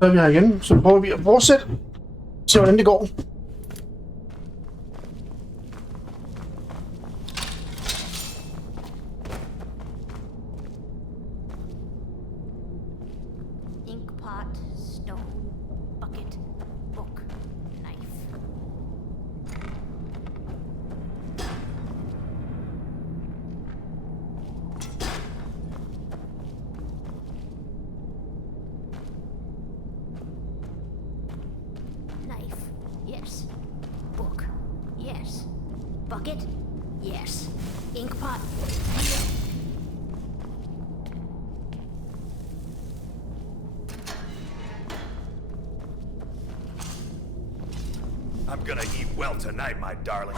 Så er vi her igen. Så prøver vi at fortsætte. Se hvordan det går. Inkpot, stone, bucket, book, knife. Knife, yes. Book, yes. Bucket, yes. Inkpot, no. I'm gonna eat well tonight, my darling.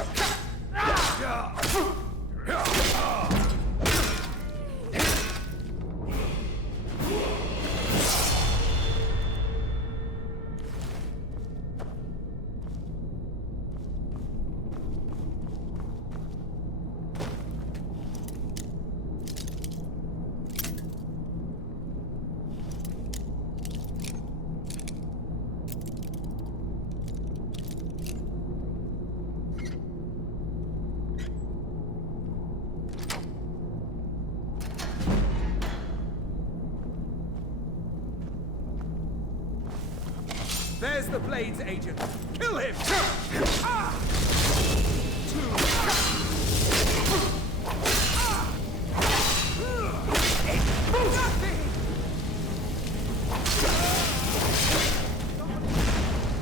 There's the Blades agent. Kill him!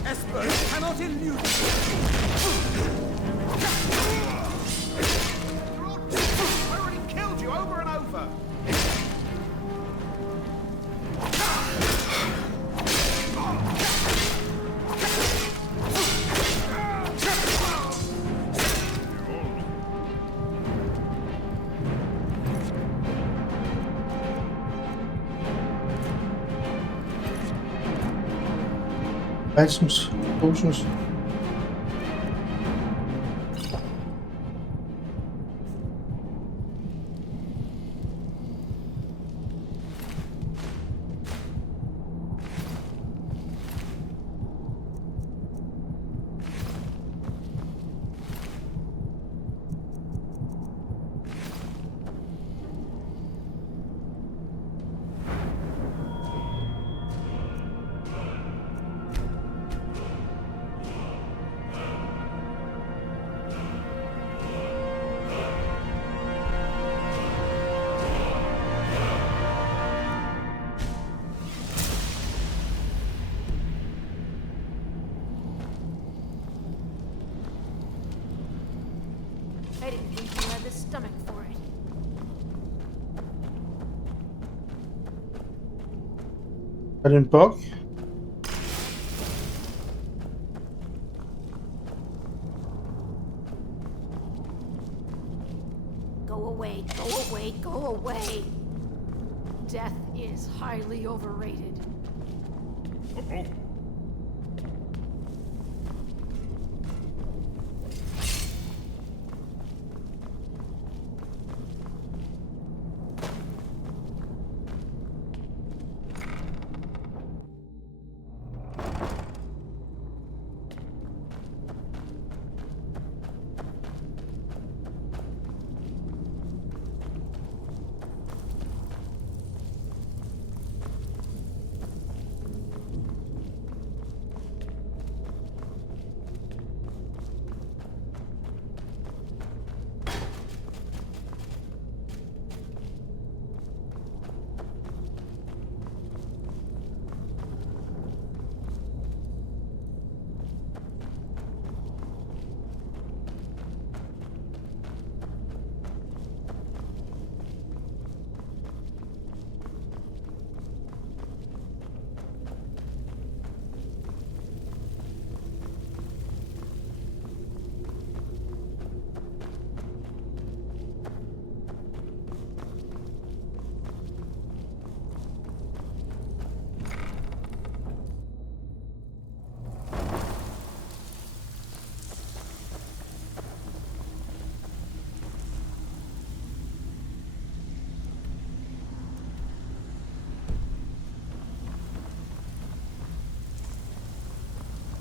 Esper cannot elude. I already killed you over and over. Items. Potions. I didn't think you had the stomach for it. Er det en bug? Go away, go away, go away. Death is highly overrated.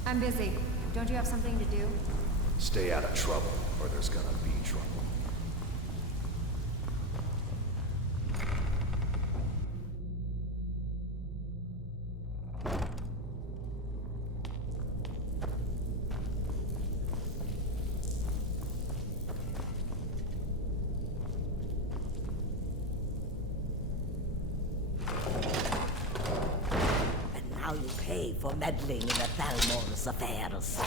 I'm busy. Don't you have something to do? Stay out of trouble, or there's gonna be trouble. Now you pay for meddling in the Thalmor's affairs.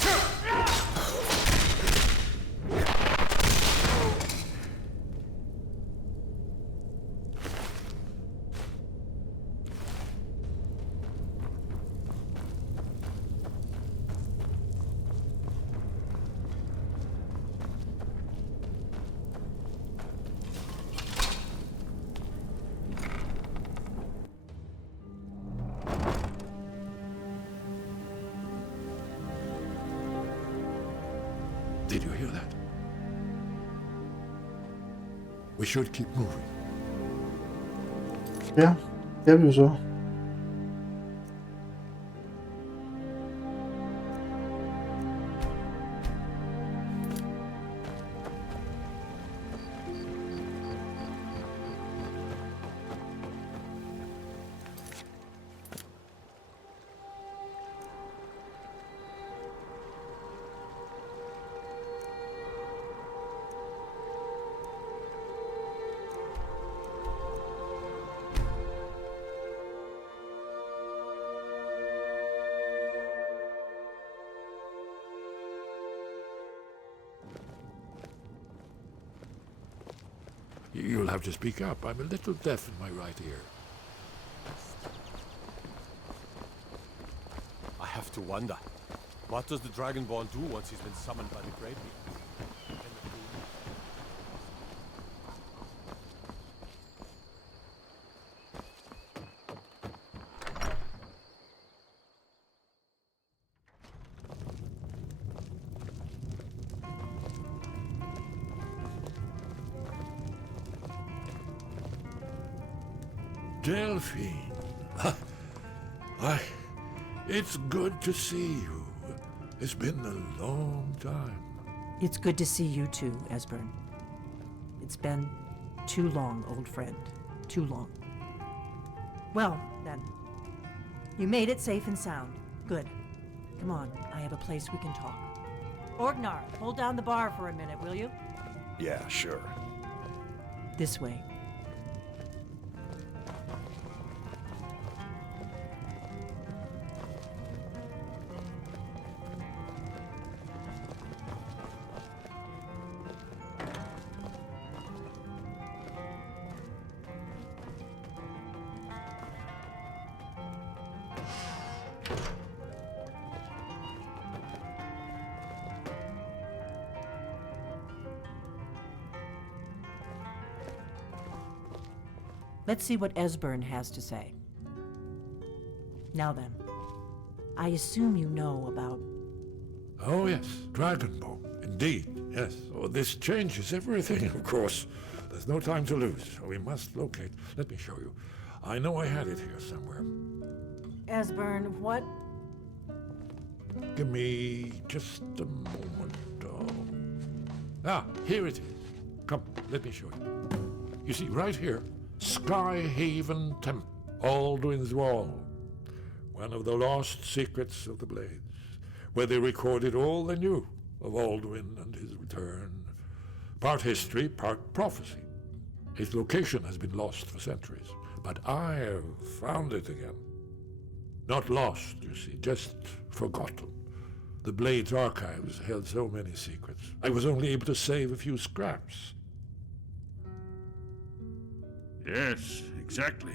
Did you hear that? We should keep moving. Ja, det er vi jo så. You'll have to speak up. I'm a little deaf in my right ear. I have to wonder, what does the Dragon Ball do once he's been summoned by the Great Being? Delphine. Why, it's good to see you. It's been a long time. It's good to see you too, Esbern. It's been too long, old friend. Too long. Well, then. You made it safe and sound. Good. Come on, I have a place we can talk. Orgnar, hold down the bar for a minute, will you? Yeah, sure. This way. Let's see what Esbern has to say. Now then, I assume you know about... Oh yes, Dragon Ball. Indeed, yes. Oh, this changes everything, of course. There's no time to lose. We must locate. Let me show you. I know I had it here somewhere. Esbern, what? Give me just a moment. Here it is. Come, let me show you. You see, right here, Skyhaven Temple, Alduin's Wall. One of the lost secrets of the Blades, where they recorded all they knew of Alduin and his return. Part history, part prophecy. Its location has been lost for centuries, but I have found it again. Not lost, you see, just forgotten. The Blades archives held so many secrets. I was only able to save a few scraps. Yes, exactly.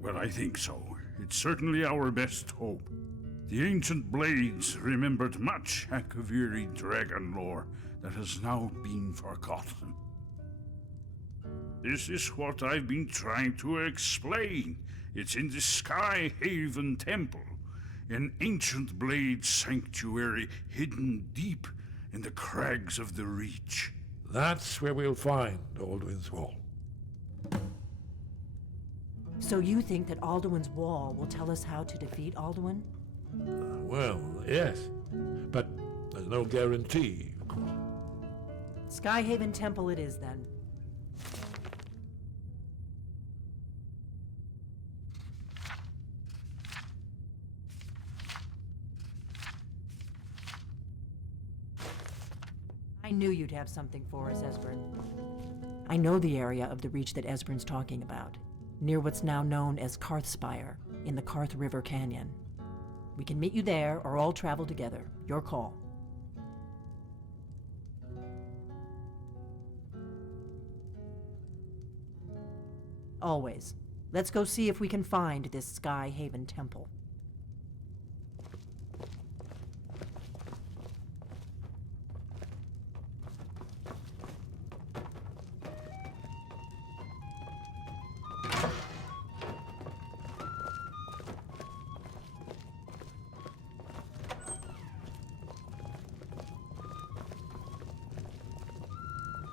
Well, I think so. It's certainly our best hope. The ancient Blades remembered much Akaviri dragon lore that has now been forgotten. This is what I've been trying to explain. It's in the Skyhaven Temple, an ancient Blade sanctuary hidden deep in the crags of the Reach. That's where we'll find Alduin's Wall. So you think that Alduin's Wall will tell us how to defeat Alduin? Well, yes. But there's no guarantee, of course. Skyhaven Temple it is, then. I knew you'd have something for us, Esbern. I know the area of the reach that Esbern's talking about, near what's now known as Karthspire, in the Karth River Canyon. We can meet you there, or all travel together. Your call. Always. Let's go see if we can find this Skyhaven Temple.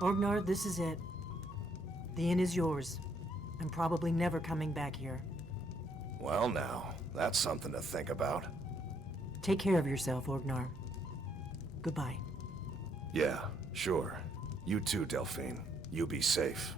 Orgnar, this is it. The inn is yours. I'm probably never coming back here. Well now, that's something to think about. Take care of yourself, Orgnar. Goodbye. Yeah, sure. You too, Delphine. You be safe.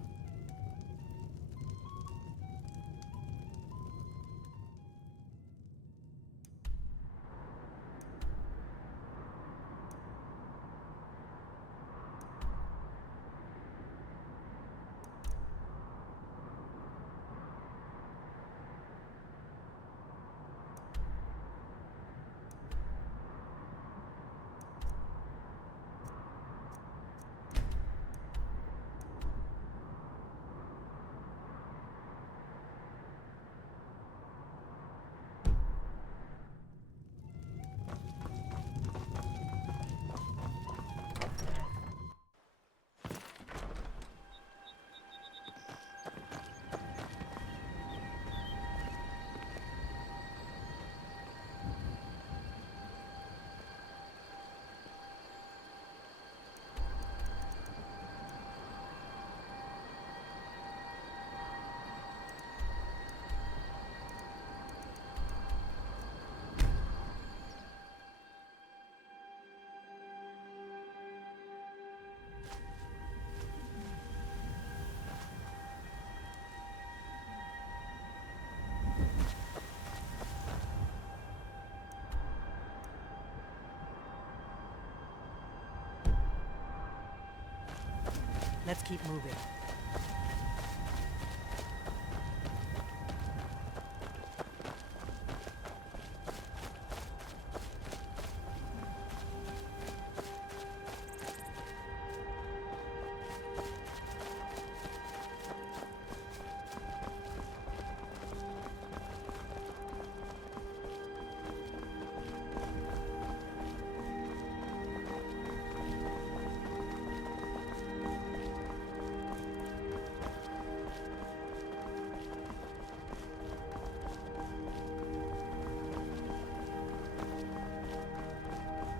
Let's keep moving.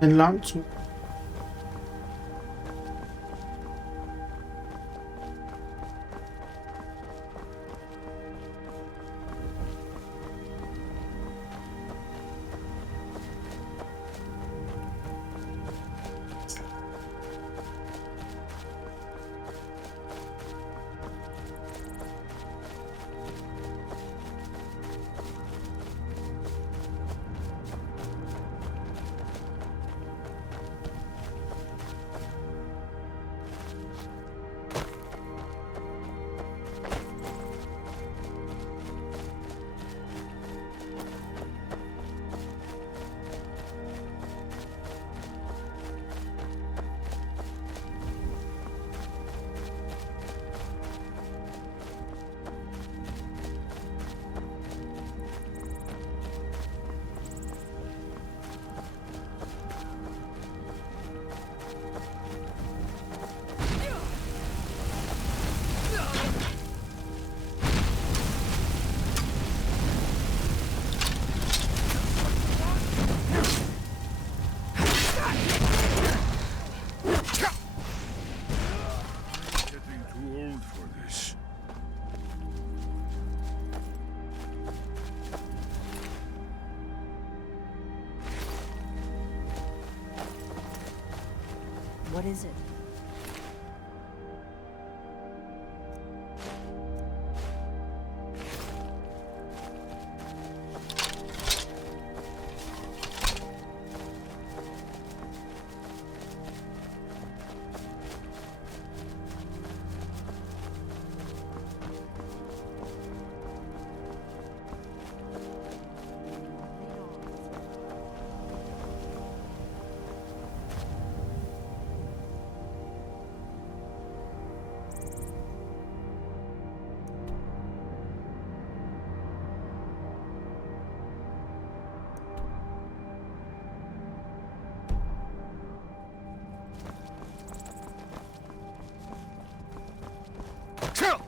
En lang tur. What is it? Chill!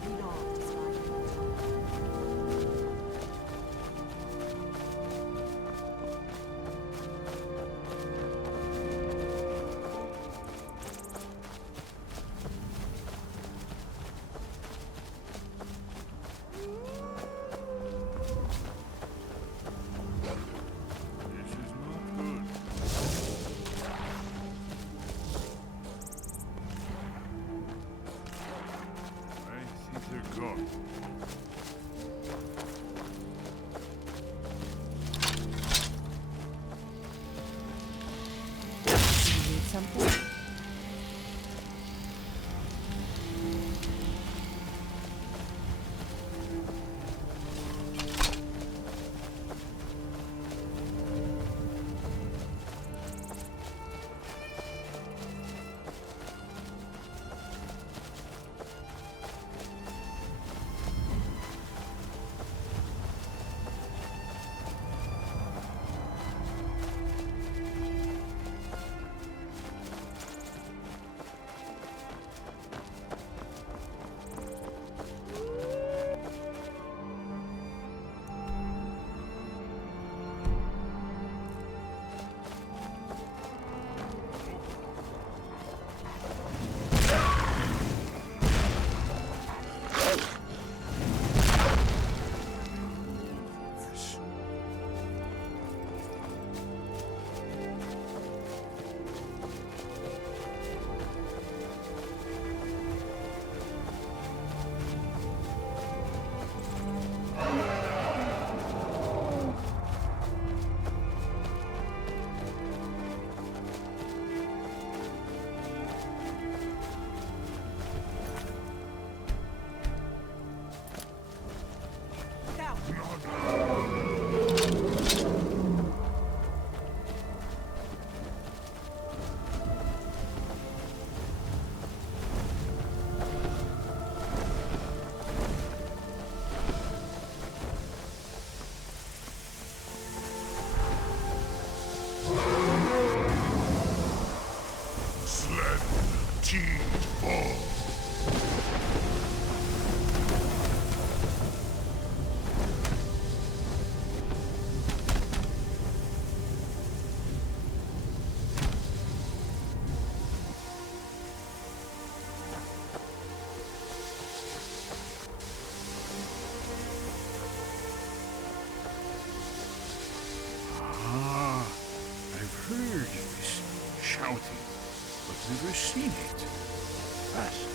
Lead on to Skyrim. This is not good. I think they're gone. Do you need something? lift. Fast.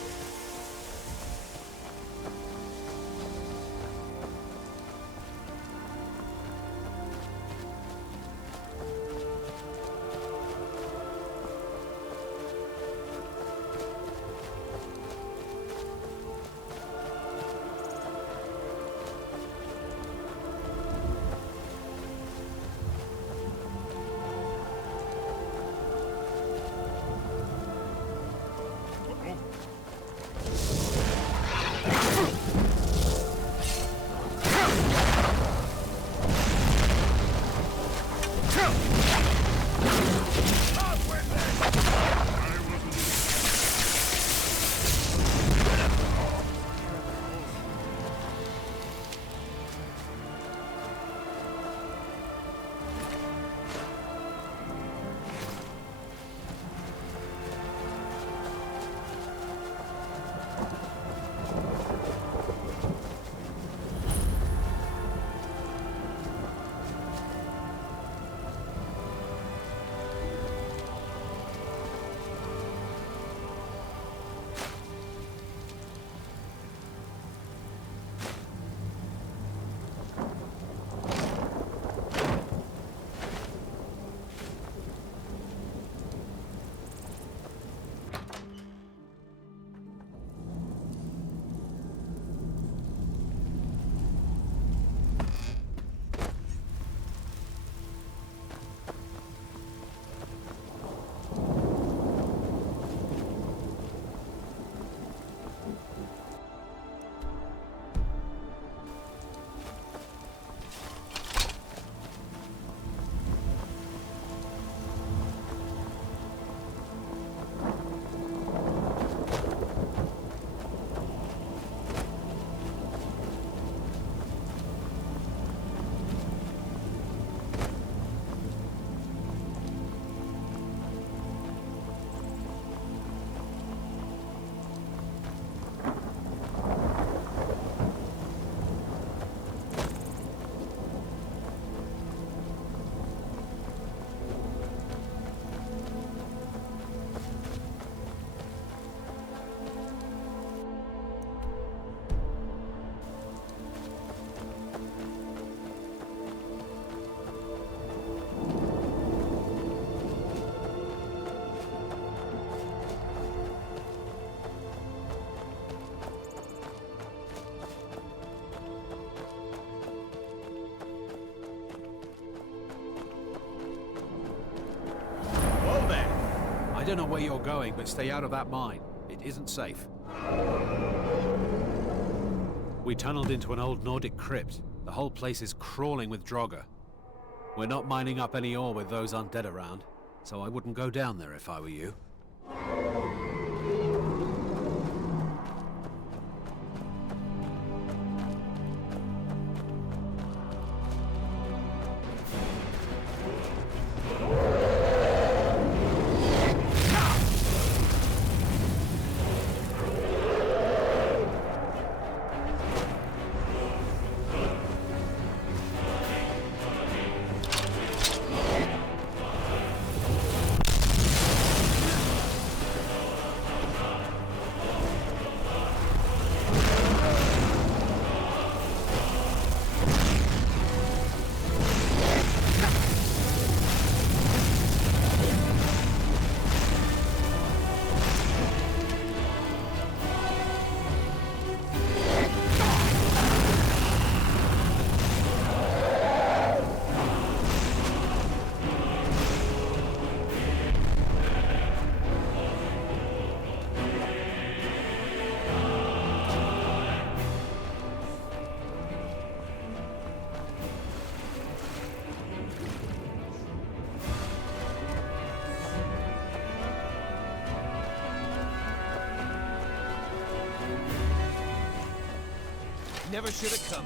I don't know where you're going, but stay out of that mine. It isn't safe. We tunneled into an old Nordic crypt. The whole place is crawling with Draugr. We're not mining up any ore with those undead around, so I wouldn't go down there if I were you. Never should have come.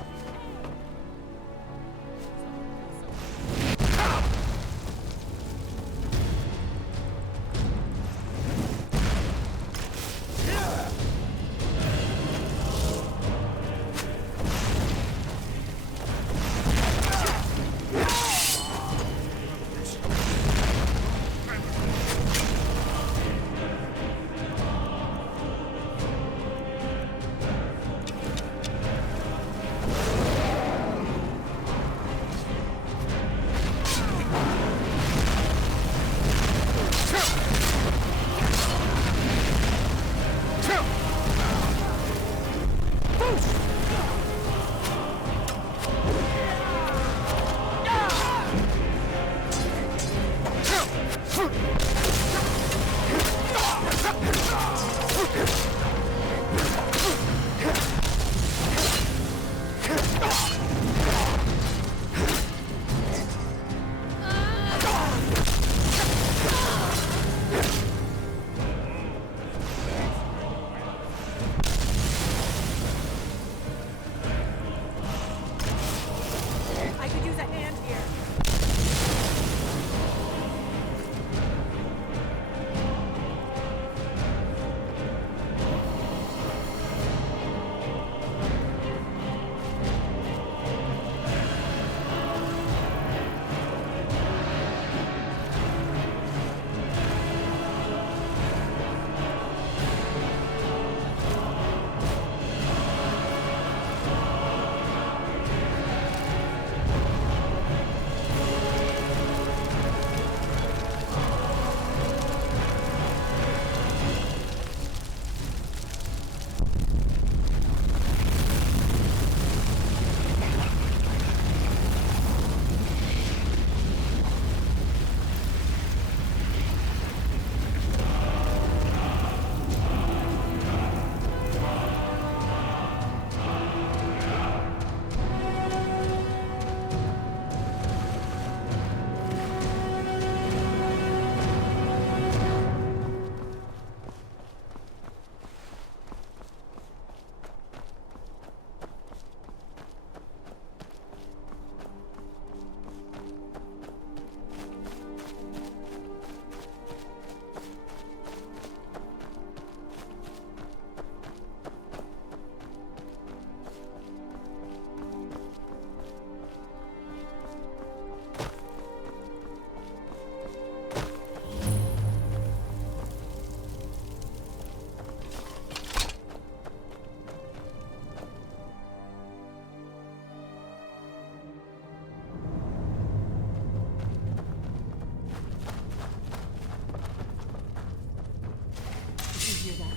hear that?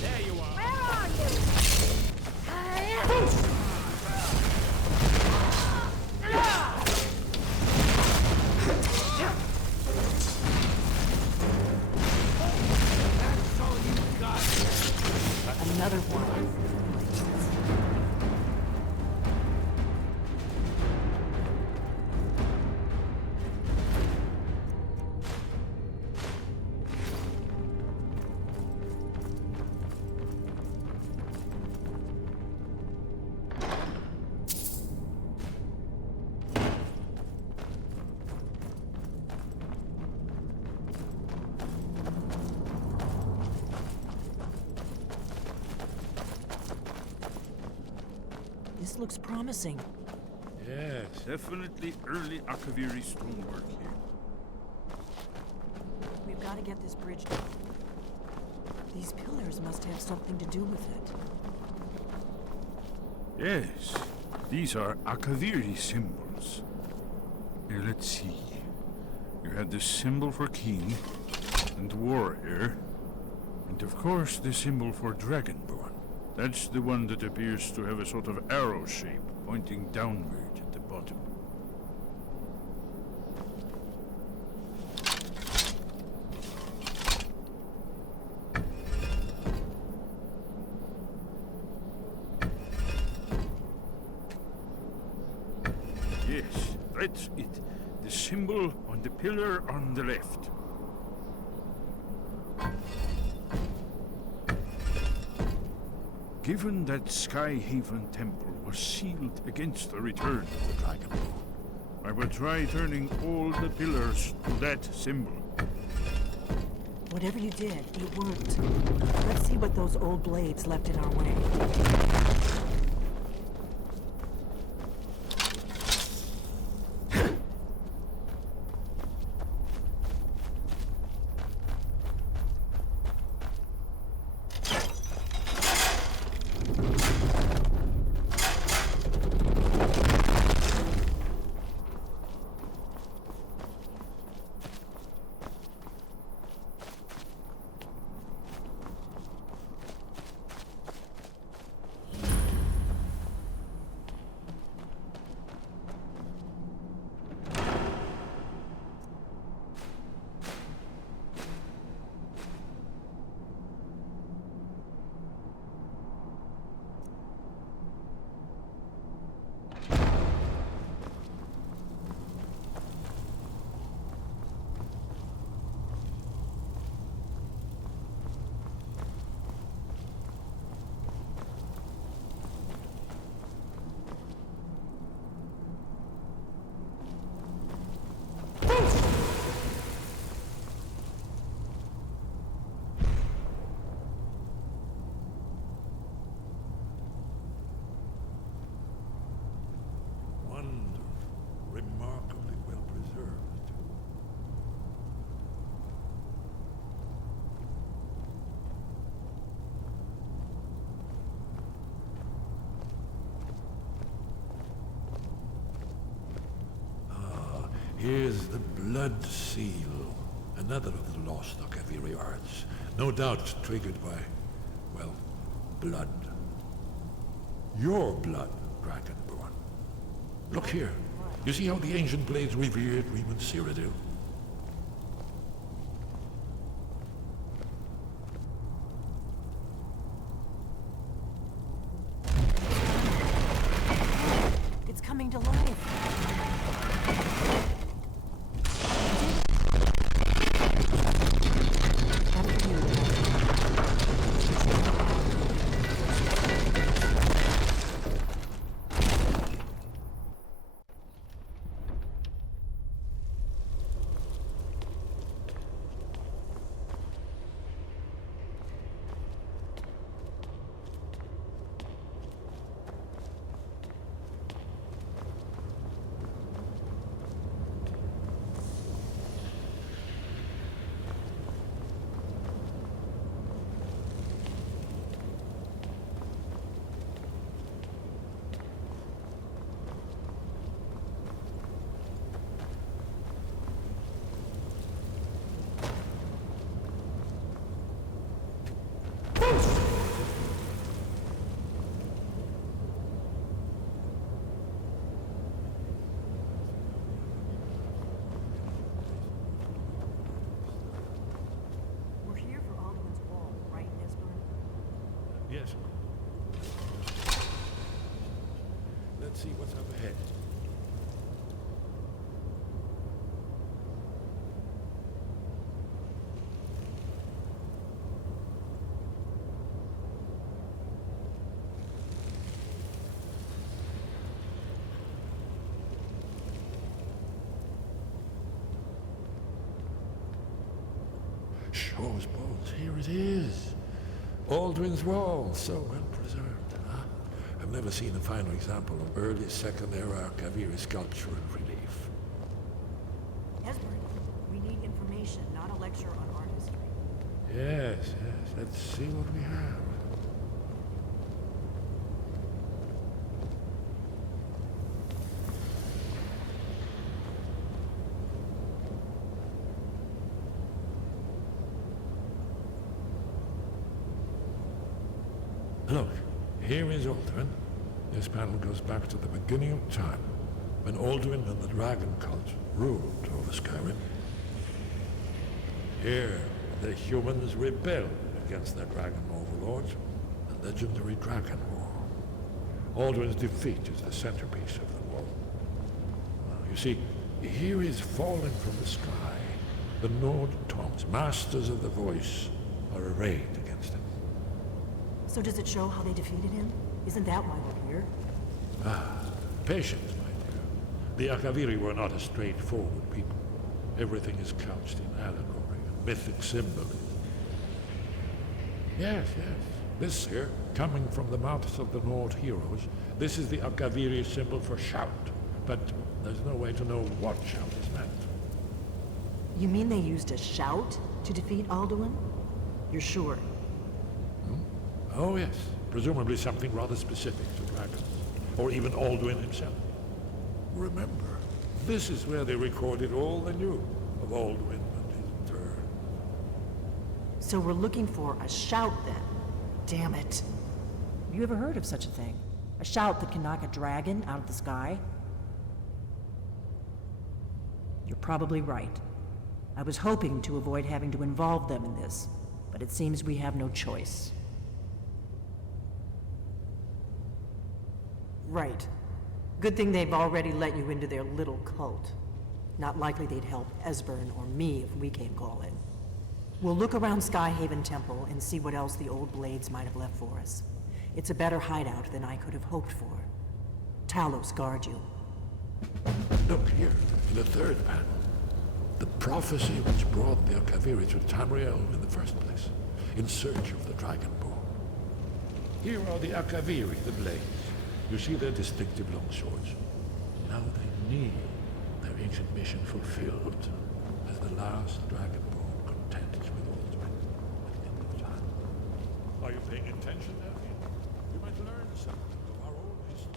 There you are. Where are you? That's all you got. Another one. This looks promising. Yes. Definitely early Akaviri stonework here. We've got to get this bridge down. These pillars must have something to do with it. Yes, these are Akaviri symbols. Here, let's see. You had the symbol for king and warrior, and of course the symbol for dragonborn. That's the one that appears to have a sort of arrow shape pointing downward at the bottom. Yes, that's it. The symbol on the pillar on the left. Given that Skyhaven Temple was sealed against the return of the Dragonborn, I will try turning all the pillars to that symbol. Whatever you did, it worked. Let's see what those old blades left in our way. Remarkably well preserved. Ah, here's the blood seal. Another of the lost Akaviri arts. No doubt triggered by, well, blood. Your blood, Dragonborn. Look here. You see how the ancient blades revered Reman Cyrodiil? It's coming to life. After you. Yes. Let's see what's up ahead. Shaw's bones, here it is. Aldrin's Wall, so well preserved. Huh? I've never seen a finer example of early Second Era Kaviri sculpture and relief. Esbern, we need information, not a lecture on art history. Yes, yes, let's see what we have. Look, here is Aldrin. This panel goes back to the beginning of time, when Aldrin and the dragon cult ruled over Skyrim. Here, the humans rebelled against their dragon overlords, the legendary Dragon War. Aldrin's defeat is the centerpiece of the war. You see, here is falling from the sky. The Nord Toms, masters of the voice, are arrayed against him. So does it show how they defeated him? Isn't that why we're here? Patience, my dear. The Akaviri were not a straightforward people. Everything is couched in allegory and mythic symbolism. Yes, yes. This here, coming from the mouths of the Nord heroes, this is the Akaviri symbol for shout. But there's no way to know what shout is meant. You mean they used a shout to defeat Alduin? You're sure? Oh yes, presumably something rather specific to dragons, or even Alduin himself. Remember, this is where they recorded all they knew of Alduin and his turn. So we're looking for a shout then? Damn it. Have you ever heard of such a thing? A shout that can knock a dragon out of the sky? You're probably right. I was hoping to avoid having to involve them in this, but it seems we have no choice. Right. Good thing they've already let you into their little cult. Not likely they'd help Esbern or me if we came calling. We'll look around Skyhaven Temple and see what else the old blades might have left for us. It's a better hideout than I could have hoped for. Talos guard you. Look here, in the third panel. The prophecy which brought the Akaviri to Tamriel in the first place, in search of the Dragonborn. Here are the Akaviri, the blades. You see their distinctive long swords. Now they need their ancient mission fulfilled as the last Dragonborn contends with Alduin at the end of time. Are you paying attention, Delphine? You might learn something of our own history.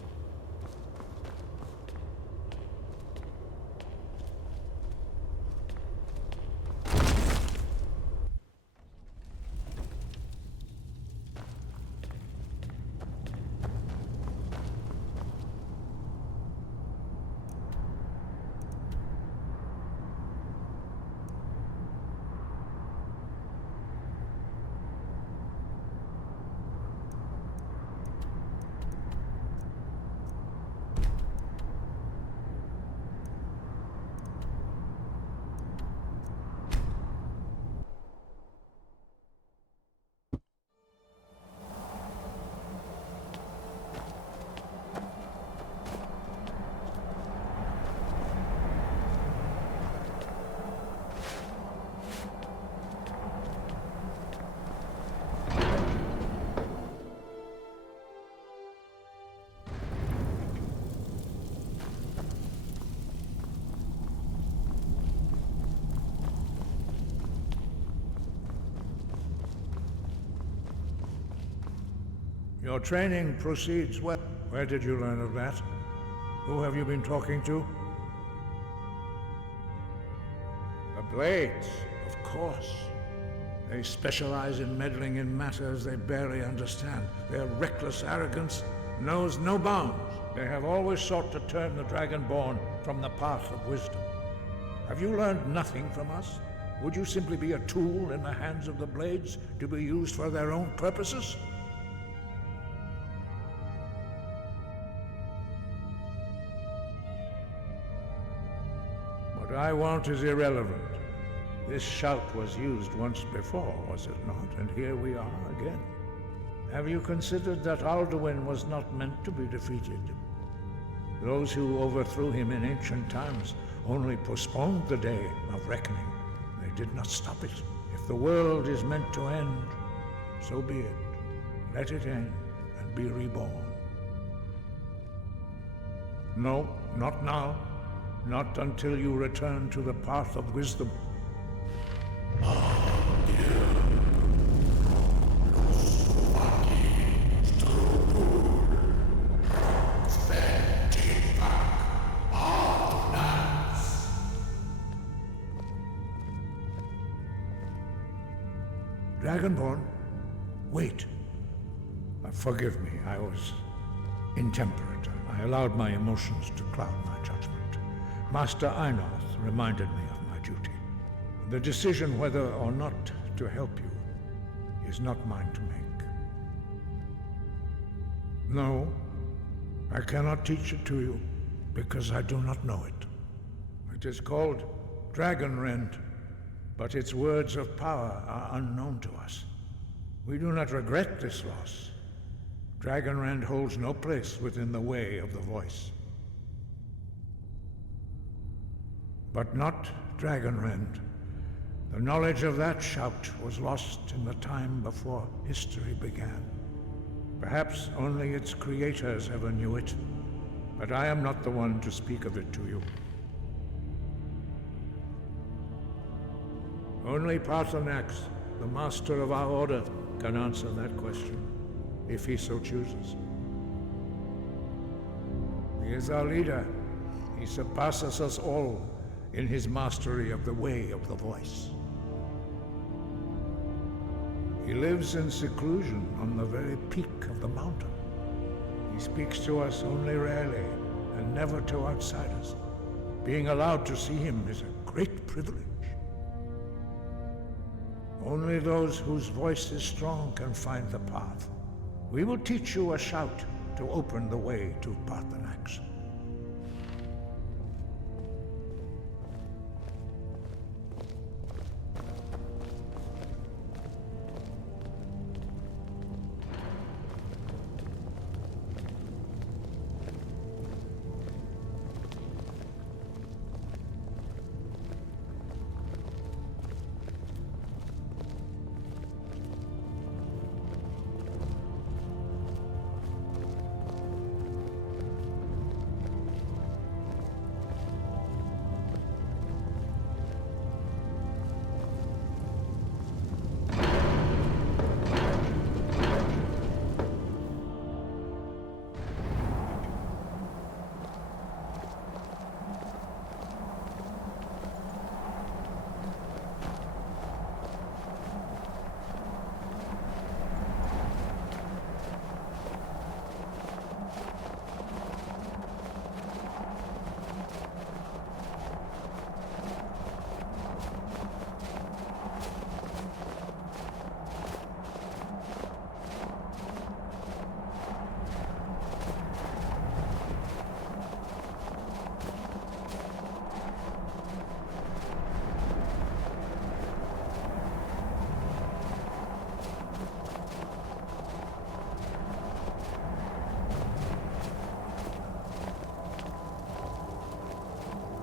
Your training proceeds well. Where did you learn of that? Who have you been talking to? The Blades, of course. They specialize in meddling in matters they barely understand. Their reckless arrogance knows no bounds. They have always sought to turn the Dragonborn from the path of wisdom. Have you learned nothing from us? Would you simply be a tool in the hands of the Blades to be used for their own purposes? I want is irrelevant. This shout was used once before, was it not? And here we are again. Have you considered that Alduin was not meant to be defeated? Those who overthrew him in ancient times only postponed the day of reckoning. They did not stop it. If the world is meant to end, so be it. Let it end and be reborn. No, not now. Not until you return to the path of wisdom. Dragonborn, wait. Forgive me, I was intemperate. I allowed my emotions to cloud my judgment. Master Einoth reminded me of my duty. The decision whether or not to help you is not mine to make. No, I cannot teach it to you because I do not know it. It is called Dragonrend, but its words of power are unknown to us. We do not regret this loss. Dragonrend holds no place within the way of the voice. But not Dragonrend. The knowledge of that shout was lost in the time before history began. Perhaps only its creators ever knew it, but I am not the one to speak of it to you. Only Paarthurnax, the master of our order, can answer that question, if he so chooses. He is our leader. He surpasses us all in his mastery of the way of the voice. He lives in seclusion on the very peak of the mountain. He speaks to us only rarely and never to outsiders. Being allowed to see him is a great privilege. Only those whose voice is strong can find the path. We will teach you a shout to open the way to Paarthurnax.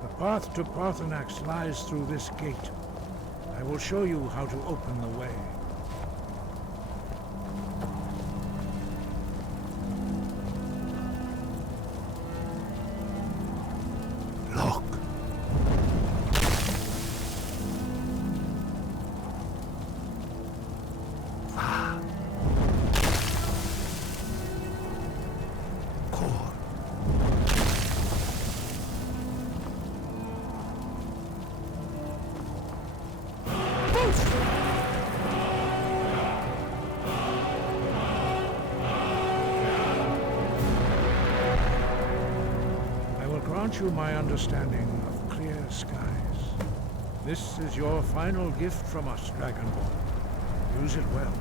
The path to Paarthurnax lies through this gate. I will show you how to open the way. Look. Grant you my understanding of clear skies. This is your final gift from us, Dragonborn. Use it well.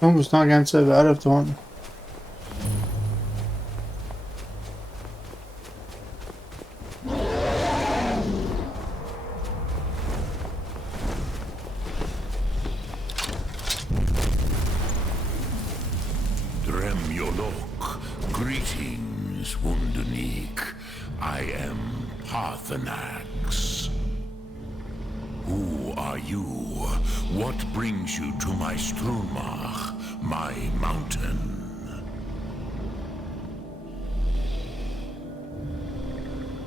Muss noch ganze Wörter tun. Dremyolok, greetings, Wundernik. I am Parthenax. Who are you? What brings you to my Strumach, my mountain?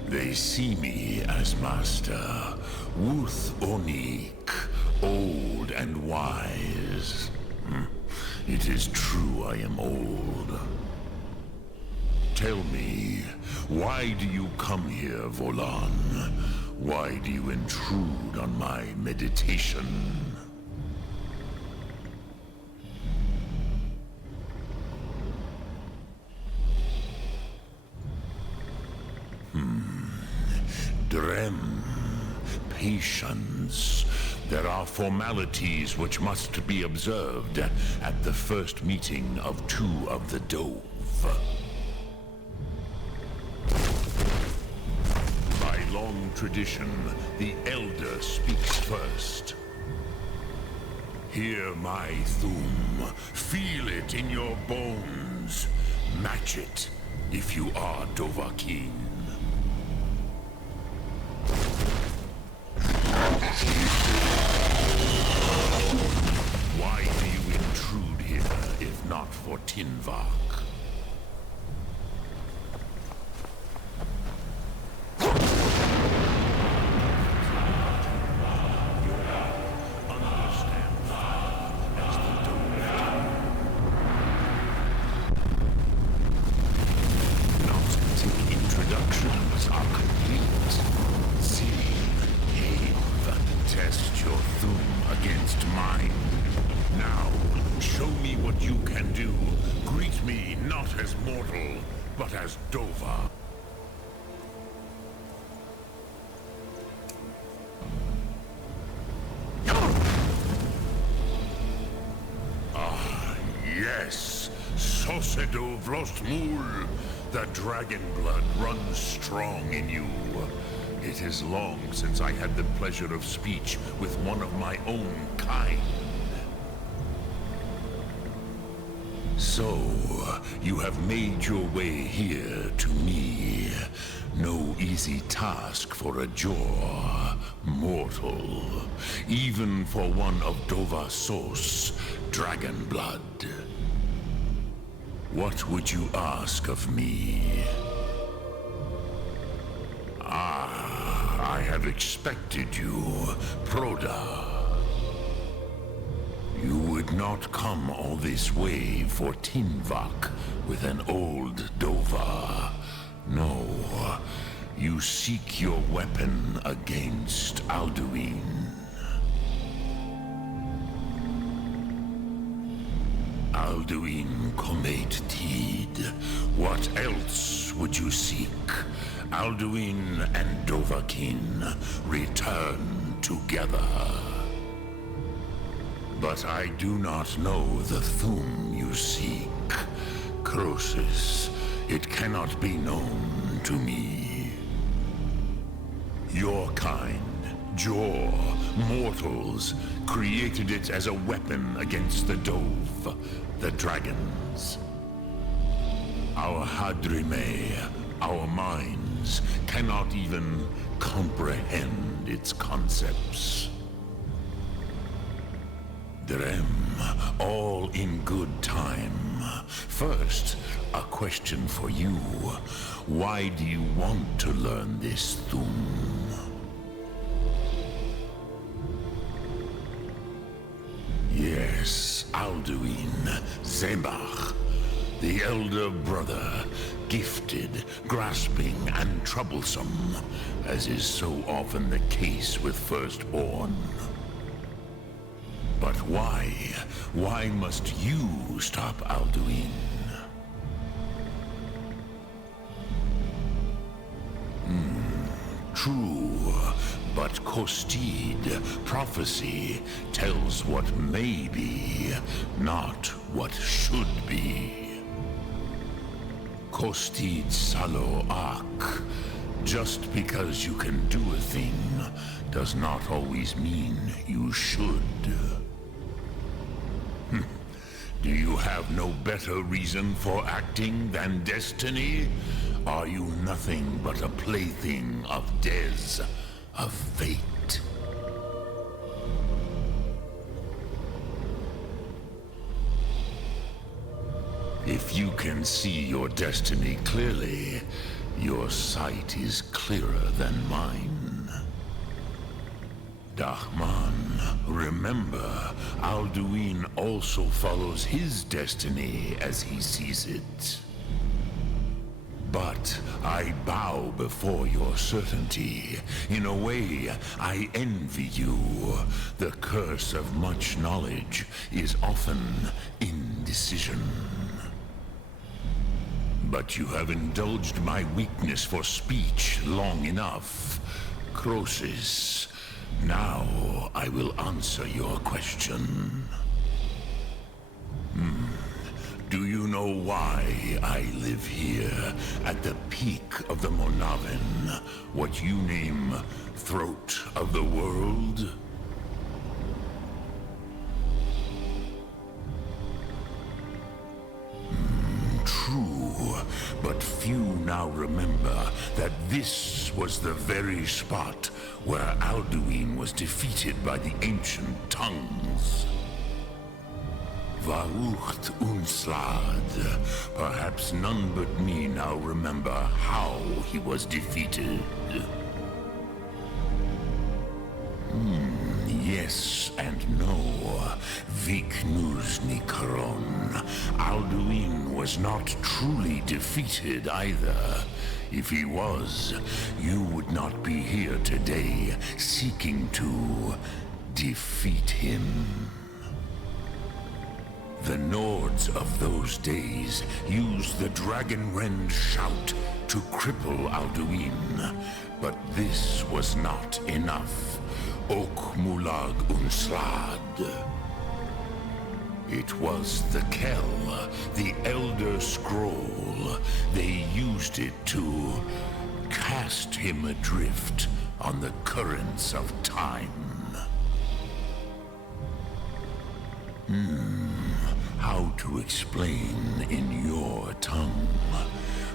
They see me as master, Wuth Onik, old and wise. It is true I am old. Tell me, why do you come here, Volan? Why do you intrude on my meditation? Drem. Patience. There are formalities which must be observed at the first meeting of two of the Dove. By long tradition, the Elder speaks first. Hear my Thum. Feel it in your bones. Match it if you are Dovahkiin. Why do you intrude here, if not for Tinvak? The dragon blood runs strong in you. It is long since I had the pleasure of speech with one of my own kind. So, you have made your way here to me. No easy task for a jaw mortal, even for one of Dovasos, dragon blood. What would you ask of me? Ah, I have expected you, Proda. You would not come all this way for Tinvak with an old Dova. No, you seek your weapon against Alduin. Alduin Comet Tid. What else would you seek? Alduin and Dovahkiin return together. But I do not know the Thum you seek. Croesus, it cannot be known to me. Your kind, Jor, mortals, created it as a weapon against the Dove, the dragons. Our Hadrime, our minds, cannot even comprehend its concepts. Drem, all in good time. First, a question for you. Why do you want to learn this Thum? Yes, Alduin, Zebach, the elder brother, gifted, grasping, and troublesome, as is so often the case with firstborn. But why? Why must you stop Alduin? True, but Kostid, prophecy, tells what may be, not what should be. Kostid Salo Ak. Just because you can do a thing does not always mean you should. Do you have no better reason for acting than destiny? Are you nothing but a plaything of Des, of fate? If you can see your destiny clearly, your sight is clearer than mine. Dahman, remember, Alduin also follows his destiny as he sees it. But I bow before your certainty. In a way, I envy you. The curse of much knowledge is often indecision. But you have indulged my weakness for speech long enough. Croesus, now I will answer your question. Do you know why I live here, at the peak of the Monavin, what you name Throat of the World? True, but few now remember that this was the very spot where Alduin was defeated by the ancient tongues. Varucht Unslad. Perhaps none but me now remember how he was defeated. Yes and no. Viknuz Nikaron. Alduin was not truly defeated either. If he was, you would not be here today seeking to defeat him. The Nords of those days used the Dragonrend shout to cripple Alduin, but this was not enough. Ok Mulag Unslad. It was the Kell, the Elder Scroll. They used it to cast him adrift on the currents of time. how to explain in your tongue.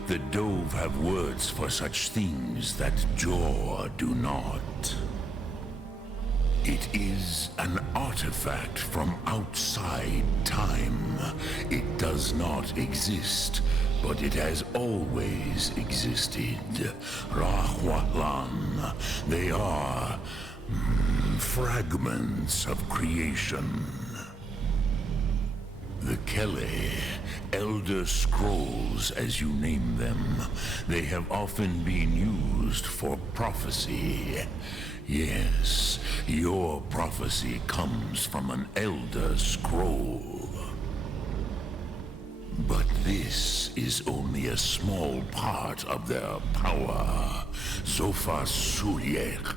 The Dove have words for such things that Jor do not. It is an artifact from outside time. It does not exist, but it has always existed. Rahwatlan. They are fragments of creation. The Kele, Elder Scrolls as you name them, they have often been used for prophecy. Yes, your prophecy comes from an Elder Scroll. But this is only a small part of their power. Sofa Suyek.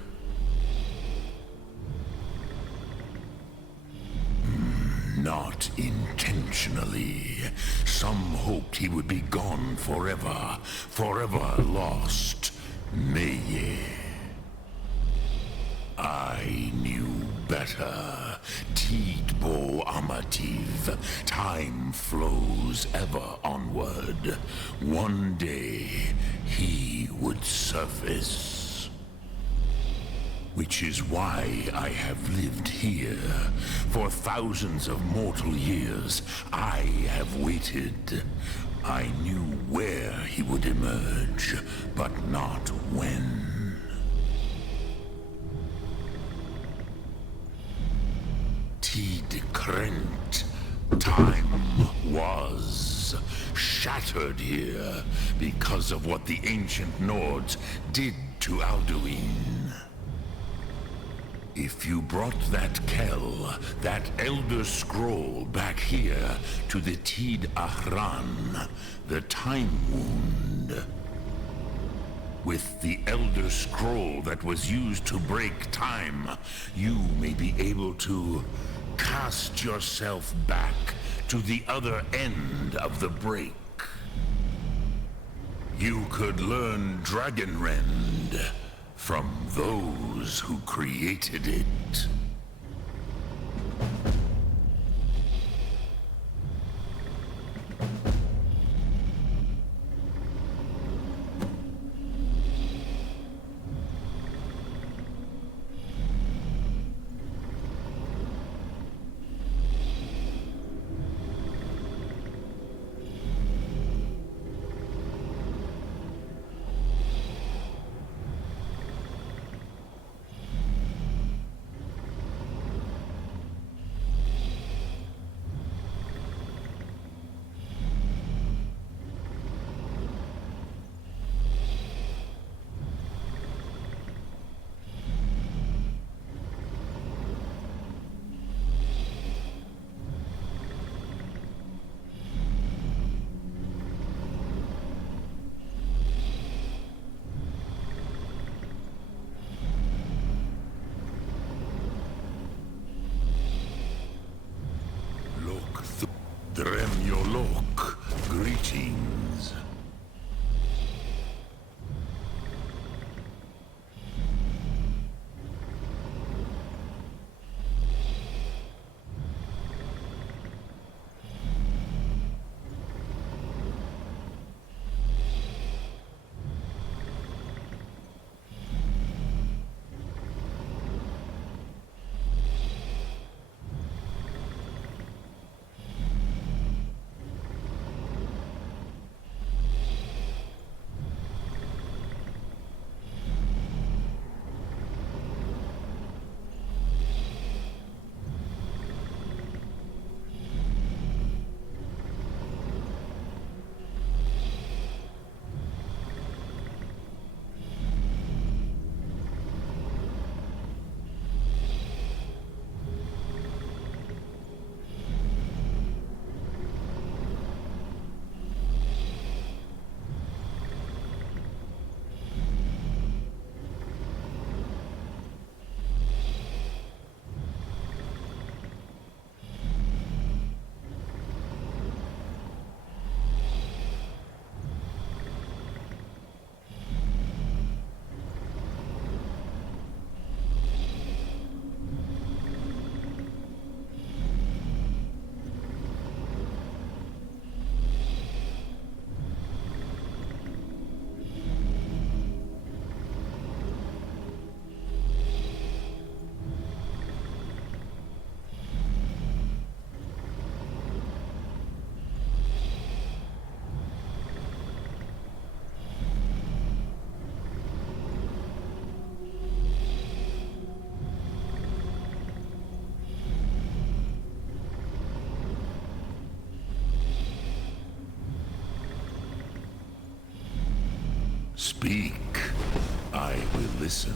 Not intentionally. Some hoped he would be gone forever, forever lost. Meye. I knew better. Tidbo Amativ. Time flows ever onward. One day, he would surface. Which is why I have lived here. For thousands of mortal years, I have waited. I knew where he would emerge, but not when. Tid Krent. Time was shattered here because of what the ancient Nords did to Alduin. If you brought that Kell, that Elder Scroll back here to the Tid Ahran, the Time Wound, with the Elder Scroll that was used to break time, you may be able to cast yourself back to the other end of the break. You could learn Dragonrend from those who created it. Dremyolok, greetings. Speak. I will listen.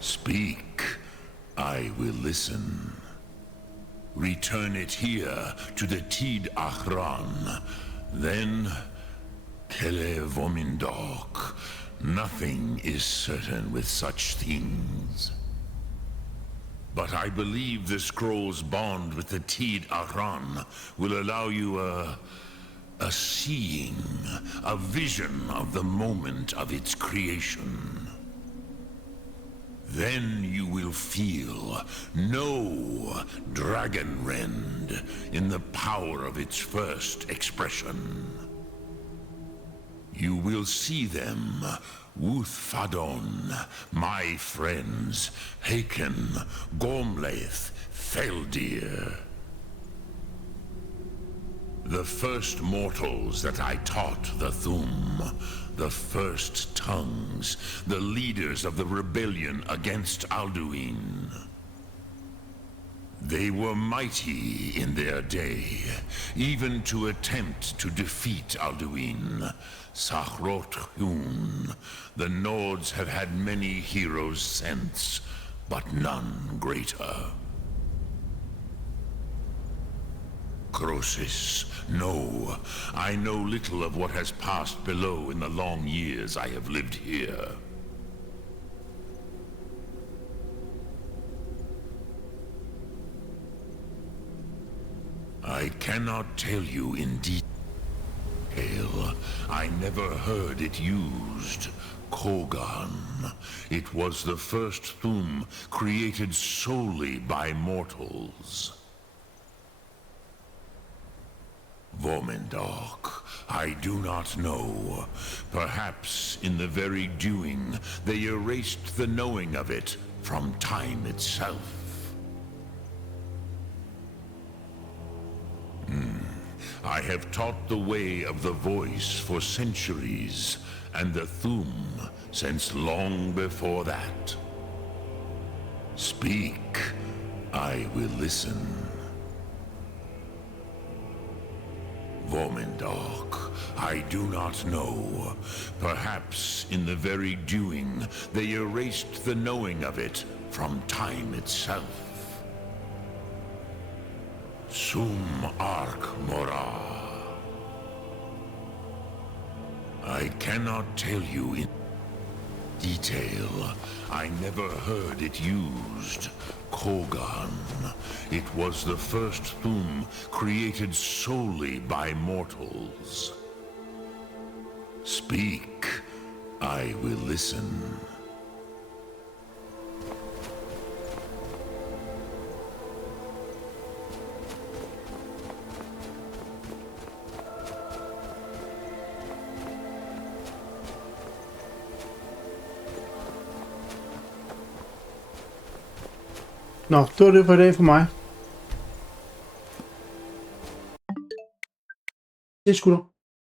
Speak. I will listen. Return it here to the Tid Achran. Then, Kele Vomindok. Nothing is certain with such things. But I believe the scroll's bond with the Tid Achran will allow you a seeing, a vision of the moment of its creation. Then you will feel, know Dragonrend in the power of its first expression. You will see them, Wuthfadon, my friends, Haken, Gormlaith, Feldir. The first mortals that I taught the Thum, the first tongues, the leaders of the rebellion against Alduin. They were mighty in their day, even to attempt to defeat Alduin. Sahrot-Hun, the Nords have had many heroes since, but none greater. Crosis, no. I know little of what has passed below in the long years I have lived here. I cannot tell you in detail. I never heard it used. Kogan. It was the first Thum created solely by mortals. Vomindok, I do not know. Perhaps in the very doing, they erased the knowing of it from time itself. I have taught the way of the voice for centuries, and the Thum since long before that. Speak, I will listen. Vomindok, I do not know. Perhaps in the very doing, they erased the knowing of it from time itself. Sum Ark Mora. I cannot tell you in detail. I never heard it used. Kogan. It was the first Thum created solely by mortals. Speak. I will listen. Nå, det var det for i dag for mig. Det er sgu da.